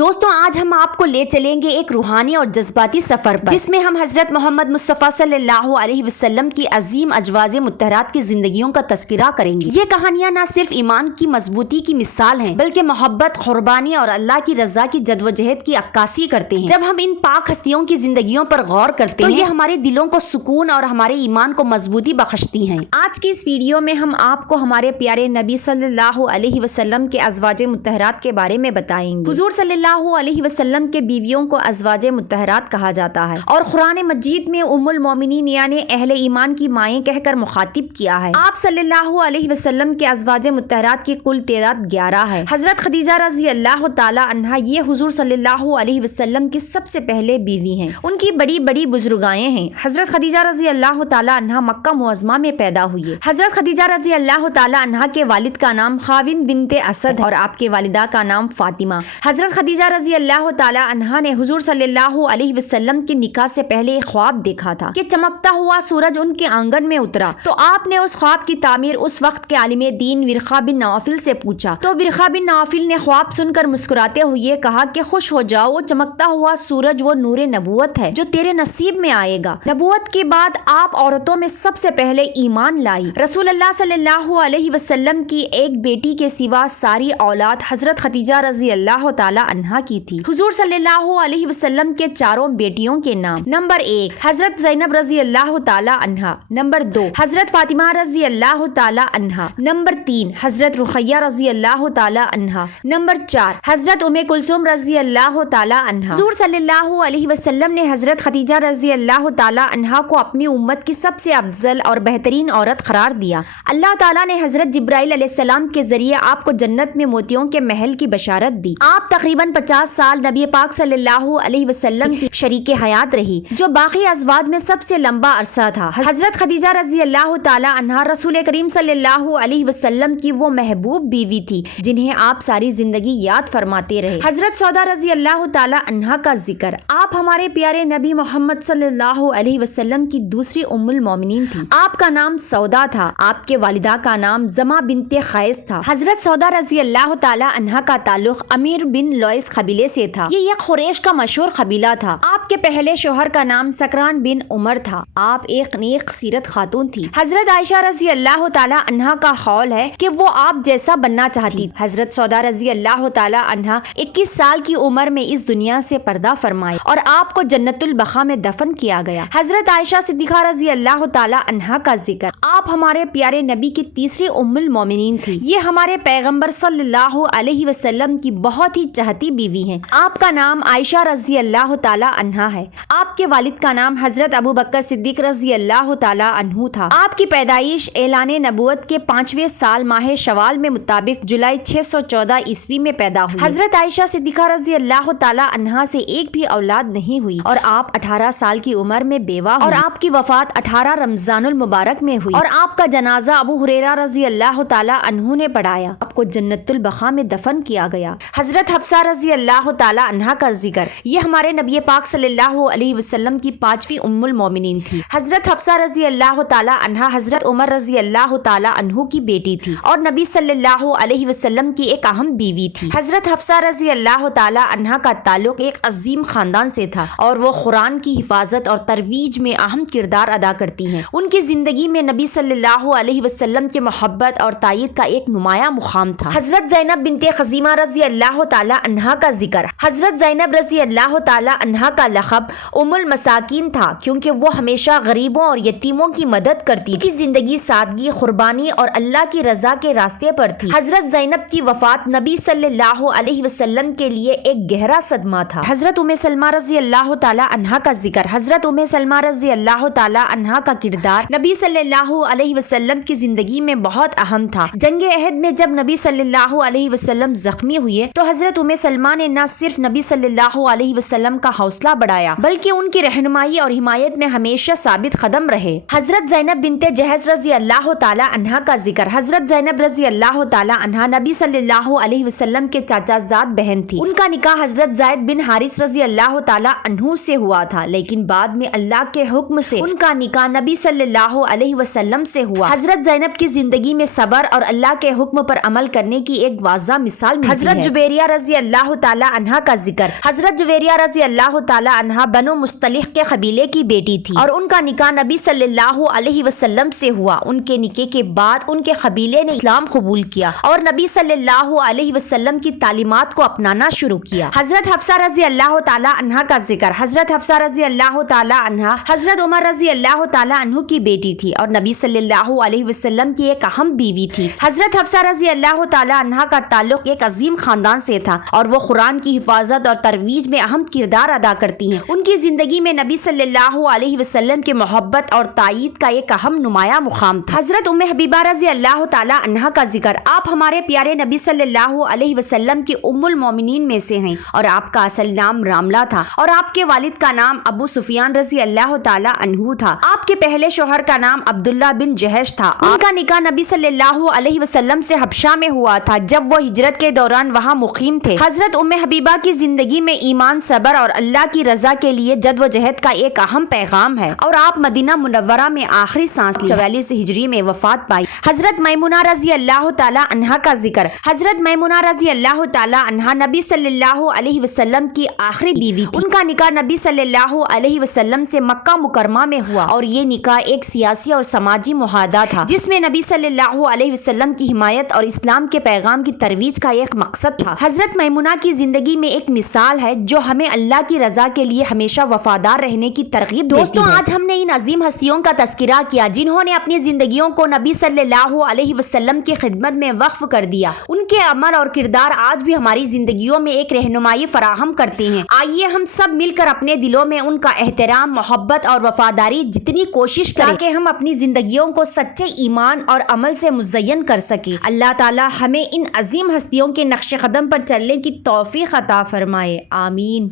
दोस्तों आज हम आपको ले चलेंगे एक रूहानी और जज्बाती सफर पर, जिसमें हम हजरत मोहम्मद मुस्तफ़ा सल्लल्लाहु अलैहि वसल्लम की अजीम अजवाज मुत्तहरात की जिंदगियों का तस्करा करेंगे। ये कहानियां न सिर्फ ईमान की मजबूती की मिसाल हैं, बल्कि मोहब्बत, कुर्बानी और अल्लाह की रजा की जद्दोजहद की अक्कासी करते हैं। जब हम इन पाक हस्तियों की जिंदगियों पर गौर करते हैं तो ये हमारे दिलों को सुकून और हमारे ईमान को मजबूती बख्शती हैं। आज की इस वीडियो में हम आपको हमारे प्यारे नबी सल्लल्लाहु अलैहि वसल्लम के अज़वाज मुत्तहरात के बारे में बताएंगे। हुजूर सल्लल्लाहु अलैहि वसल्लम के बीवियों को अज़वाज मुत्तहरात कहा जाता है और कुरान मजीद में उम्मुल मोमिनीन यानी अहले ईमान की माएँ कहकर मुखातिब किया है। आप सल्लल्लाहु अलैहि वसल्लम के अज़वाज मुत्तहरात की कुल तादाद 11 है। हजरत खदीजा रज़ी अल्लाह ताला अन्हा ये हुजूर सल्लल्लाहु अलैहि वसल्लम की सबसे पहले बीवी हैं। उनकी बड़ी बड़ी बुजुर्गाएं हैं। हजरत खदीजा रज़ी अल्लाह ताला अन्हा मक्का मुअज़्ज़मा में पैदा हुई। हजरत खदीजा रज़ी अल्लाह ताला अन्हा के वालिद का नाम खाविन बिनते असद और आपके वालिदा का नाम फातिमा। हजरत खदीजा रज़ी अल्लाह ताला अन्हा ने हुजूर सल्लल्लाहु अलैहि वसल्लम के निकाह से पहले एक ख्वाब देखा था कि चमकता हुआ सूरज उनके आंगन में उतरा। तो आपने उस ख्वाब की तामीर उस वक्त के आलिमे दीन विरखा बिन नवाफिल से पूछा। तो विरखा बिन नवाफिल ने ख्वाब सुनकर मुस्कुराते हुए कहा कि खुश हो जाओ, वो चमकता हुआ सूरज वो नूरे नबूवत है जो तेरे नसीब में आएगा। नबूवत के बाद आप औरतों में सबसे पहले ईमान लाई। रसूल अल्लाह सल्लल्लाहु अलैहि वसल्लम की एक बेटी के सिवा सारी औलाद हजरत खदीजा रज़ी अल्लाह ताला अन्हा की थी। हुजूर सल्लल्लाहु अलैहि वसल्लम के चारों बेटियों के नाम: नंबर 1 हजरत ज़ैनब रज़ी अल्लाह ताला अन्हा, नंबर 2 हजरत फातिमा रज़ी अल्लाह ताला अन्हा, नंबर 3 हजरत रुखैया रज़ी अल्लाह ताला अन्हा, नंबर 4 हजरत उम्मे कुलसूम रज़ी अल्लाह ताला अन्हा। हुजूर सल्लल्लाहु अलैहि वसल्लम ने हजरत खदीजा रज़ी अल्लाह ताला अन्हा को अपनी उम्मत की सबसे अफजल और बेहतरीन औरत करार दिया। अल्लाह ताला ने हजरत जिब्राइल अलैहिस्सलाम के जरिए आपको जन्नत में मोतियों के महल की बशारत दी। आप तकरीबन 50 साल नबी पाक सल्लल्लाहु अलैहि वसल्लम की शरीके हयात रही, जो बाकी अज़वाज में सबसे लंबा अरसा था। हजरत खदीजा रज़ी अल्लाह ताला अन्हा रसूल करीम सल्लल्लाहु अलैहि वसल्लम की वो महबूब बीवी थी जिन्हें आप सारी जिंदगी याद फरमाते रहे। हजरत सौदा रज़ी अल्लाह ताला अन्हा का जिक्र: आप हमारे प्यारे नबी मोहम्मद सल्लल्लाहु अलैहि वसल्लम की दूसरी उम्मुल मोमिनीन थी। आपका नाम सौदा था। आपके वालिदा का नाम जमा बिनते खैस था। हजरत सौदा रज़ी अल्लाह ताला अन्हा का ताल्लुक अमीर बिन लॉइस कबीले से था। ये एक खुरैश का मशहूर कबीला था। आपके पहले शोहर का नाम सकरान बिन उमर था। आप एक नेक सीरत खातून थी। हजरत आयशा रज़ी अल्लाह ताला अन्हा का कौल है कि वो आप जैसा बनना चाहती। हजरत सौदा रज़ी अल्लाह ताला अन्हा 21 साल की उम्र में इस दुनिया से पर्दा फरमाए और आपको जन्नतुल बक़ा में दफन किया गया। हजरत आयशा सिद्दीक़ा रज़ी अल्लाह ताला अन्हा का जिक्र: आप हमारे प्यारे नबी की तीसरी उम्मुल मोमिनीन थी। ये हमारे पैगंबर सल्लल्लाहु अलैहि वसल्लम की बहुत ही चहती बीवी हैं। आपका नाम आयशा रज़ी अल्लाह ताला अन्हा है। आपके वालिद का नाम हजरत अबू बकर सिद्दीक रज़ी अल्लाह ताला अन्हु था। आपकी पैदाइश ऐलान नबूवत के 5वें साल माह शवाल में मुताबिक जुलाई 614 ईस्वी में पैदा हुई। हजरत आयशा सिद्दीक़ा रज़ी अल्लाह ताला अन्हा से एक भी औलाद नहीं हुई और आप 18 साल की उम्र में बेवा हुई और आपकी वफात 18 रमजानुल मुबारक में हुई और आपका जनाजा अबू हुरैरा रज़ी अल्लाह ताला अन्हु ने पढ़ाया। आपको जन्नतुल बक़ा में दफन किया गया। हजरत हफ्सा रज़ी अल्लाह ताला अन्हा का जिक्र: ये हमारे नबी पाक सल्लल्लाहु अलैहि वसल्लम की 5वीं उम्मुल मोमिनीन थी। हजरत हफ्सा रज़ी अल्लाह ताला अन्हा हजरत उमर रज़ी अल्लाह ताला अन्हु की बेटी थी और नबी सल्लल्लाहु अलैहि वसल्लम की एक अहम बीवी थी। हजरत हफ्सा रज़ी अल्लाह ताला अन्हा का ताल्लुक एक अजीम खानदान से था और वो कुरान की हिफाजत और तरवीज में अहम किरदार अदा करती हैं। उनकी जिंदगी में नबी सल्लल्लाहु अलैहि वसल्लम की मोहब्बत और तायीद का एक नुमाया मुकाम था। हजरत ज़ैनब बिनते खज़ीमा रज़ी अल्लाह ताला अन्हा का जिक्र: हजरत ज़ैनब रज़ी अल्लाह ताला अन्हा का लक़ब उम्मुल मसाकीन था क्योंकि वो हमेशा गरीबों और यतीमों की मदद करती थी। जिंदगी सादगी, कुर्बानी और अल्लाह की रजा के रास्ते पर थी। हजरत ज़ैनब की वफात नबी सल्लल्लाहु अलैहि वसल्लम के लिए एक गहरा सदमा था। हजरत उम्मे सलमा रज़ी अल्लाह ताला अन्हा का जिक्र: हजरत उम्मे सलमा रज़ी अल्लाह ताला अन्हा का किरदार नबी सल्लल्लाहु अलैहि वसल्लम की जिंदगी में बहुत अहम था। जंग अहद में जब नबी सल्लल्लाहु अलैहि वसल्लम जख्मी हुए तो हजरत उम्मे सलमा ने न सिर्फ नबी सल्लल्लाहु अलैहि वसल्लम का हौसला बढ़ाया बल्कि उनकी रहनुमाई और हिमायत में हमेशा साबित कदम रहे। हजरत ज़ैनब बिनते जहज रज़ी अल्लाह ताला अन्हा का जिक्र: हजरत ज़ैनब रज़ी अल्लाह ताला अन्हा नबी सल्लल्लाहु अलैहि वसल्लम के चाचाजाद बहन थी। उनका निकाह हजरत ज़ैद बिन हारिस रज़ी अल्लाह ताला अन्हु से हुआ था, लेकिन बाद में अल्लाह के हुक्म से उनका निकाह नबी सल्लल्लाहु अलैहि वसल्लम से हुआ। हजरत ज़ैनब की जिंदगी में सब्र और अल्लाह के हुक्म पर अमल करने की एक वाज़ा मिसाल मिलती है। हजरत जुबैरिया रज़ी अल्लाह اللہ تعالی عنہا کا ذکر۔ حضرت جویریہ رضی اللہ تعالی عنہا بنو مصطلق کے قبیلے کی بیٹی تھی اور ان کا نکاح نبی صلی اللہ علیہ وسلم سے ہوا۔ ان کے نکاح کے بعد ان کے قبیلے نے اسلام قبول کیا اور نبی صلی اللہ علیہ وسلم کی تعلیمات کو اپنانا شروع کیا۔ حضرت حفصہ رضی اللہ تعالی عنہا کا ذکر۔ حضرت حفصہ رضی اللہ تعالی عنہا حضرت عمر رضی اللہ تعالی عنہ کی بیٹی تھی اور نبی صلی اللہ علیہ وسلم کی ایک اہم بیوی تھی۔ حضرت حفصہ رضی اللہ تعالی عنہا کا تعلق ایک عظیم خاندان سے تھا اور وہ قرآن کی حفاظت اور ترویج میں اہم کردار ادا کرتی ہیں۔ ان کی زندگی میں نبی صلی اللہ علیہ وسلم کے محبت اور تائید کا ایک اہم نمایاں مقام تھا۔ حضرت ام حبیبہ رضی اللہ تعالی عنہا کا ذکر۔ آپ ہمارے پیارے نبی صلی اللہ علیہ وسلم کی ام المومنین میں سے ہیں اور آپ کا اصل نام راملہ تھا اور آپ کے والد کا نام ابو سفیان رضی اللہ تعالی عنہ تھا۔ آپ کے پہلے شوہر کا نام عبداللہ بن جہش تھا۔ ان کا نکاح نبی صلی اللہ علیہ وسلم سے حبشہ میں ہوا تھا جب وہ ہجرت کے دوران وہاں مقیم تھے۔ حضرت ام حبیبہ کی زندگی میں ایمان، صبر اور اللہ کی رضا کے لیے جد و جہد کا ایک اہم پیغام ہے اور آپ مدینہ منورہ میں آخری سانس لی 44 ہجری میں وفات پائی۔ حضرت میمونہ رضی اللہ تعالی عنہا کا ذکر۔ حضرت میمونہ رضی اللہ تعالی عنہا نبی صلی اللہ علیہ وسلم کی آخری بیوی تھی۔ ان کا نکاح نبی صلی اللہ علیہ وسلم سے مکہ مکرمہ میں ہوا اور یہ نکاح ایک سیاسی اور سماجی معاہدہ تھا جس میں نبی صلی اللہ علیہ وسلم کی حمایت اور اسلام کے پیغام کی ترویج کا ایک مقصد تھا۔ حضرت میمونہ کی زندگی میں ایک مثال ہے جو ہمیں اللہ کی رضا کے لیے ہمیشہ وفادار رہنے کی ترغیب دیتی ہے۔ دوستوں، آج ہم نے ان عظیم ہستیوں کا تذکرہ کیا جنہوں نے اپنی زندگیوں کو نبی صلی اللہ علیہ وسلم کی خدمت میں وقف کر دیا۔ ان کے عمل اور کردار آج بھی ہماری زندگیوں میں ایک رہنمائی فراہم کرتے ہیں۔ آئیے ہم سب مل کر اپنے دلوں میں ان کا احترام، محبت اور وفاداری جتنی کوشش کریں کہ ہم اپنی زندگیوں کو سچے ایمان اور عمل سے مزین کر سکیں۔ اللہ تعالی ہمیں ان عظیم ہستیوں کے نقش قدم پر چلنے کی توفیق عطا فرمائے، آمین۔